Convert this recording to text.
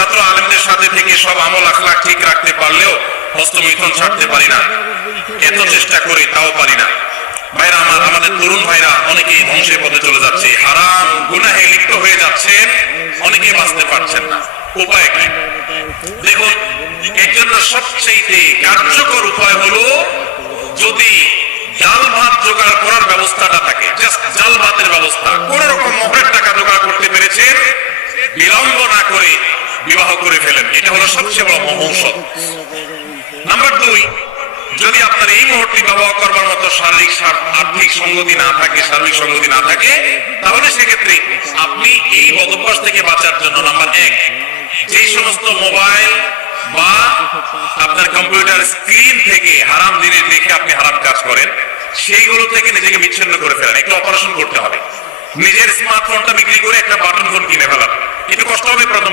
ছাত্র আলেমদের সাথে থেকে সব আমল আখলাক ঠিক রাখতে পারলেও হস্তমিথুন ছাড়তে পারি না, এত চেষ্টা করি তাও পারি না। ভাইরা আমার, আমাদের তরুণ ভাইরা অনেকেই ধ্বংসের পথে চলে যাচ্ছে, হারাম গুনাহে লিপ্ত হয়ে যাচ্ছেন, অনেকে বাঁচতে পারছেন না। উপায় কি? দেখুন, এর জন্য সবচেয়ে কার্যকর উপায় হলো যদি ডাল ভাত জোগাড় করার ব্যবস্থাটা থাকে, জাস্ট ডাল ভাতের ব্যবস্থা, কোন রকম মহরের টাকা জোগাড় করতে পেরেছেন, বিলম্ব না করে বিবাহ করে ফেলেন, এটা হলো সবচেয়ে বড় মহৌষধ। নাম্বার 2, যদি আপনার এই মুহূর্তে বিবাহ করবার মতো শারীরিক আর্থিক সঙ্গতি না থাকে, শারীরিক সঙ্গতি না থাকে, তাহলে সেক্ষেত্রে আপনি এই বদভ্যাস থেকে বাঁচার জন্য নাম্বার 1, যে সমস্ত মোবাইল বা আপনার কম্পিউটার স্ক্রিন থেকে হারাম জিনিস দেখে আপনি হারাম কাজ করেন, সেইগুলো থেকে নিজেকে বিচ্ছিন্ন করে ফেলেন। একটা অপারেশন করতে হবে, নিজের স্মার্টফোনটা বিক্রি করে একটা বাটন ফোন কিনে ফেলান। একটু কষ্ট হবে প্রথম,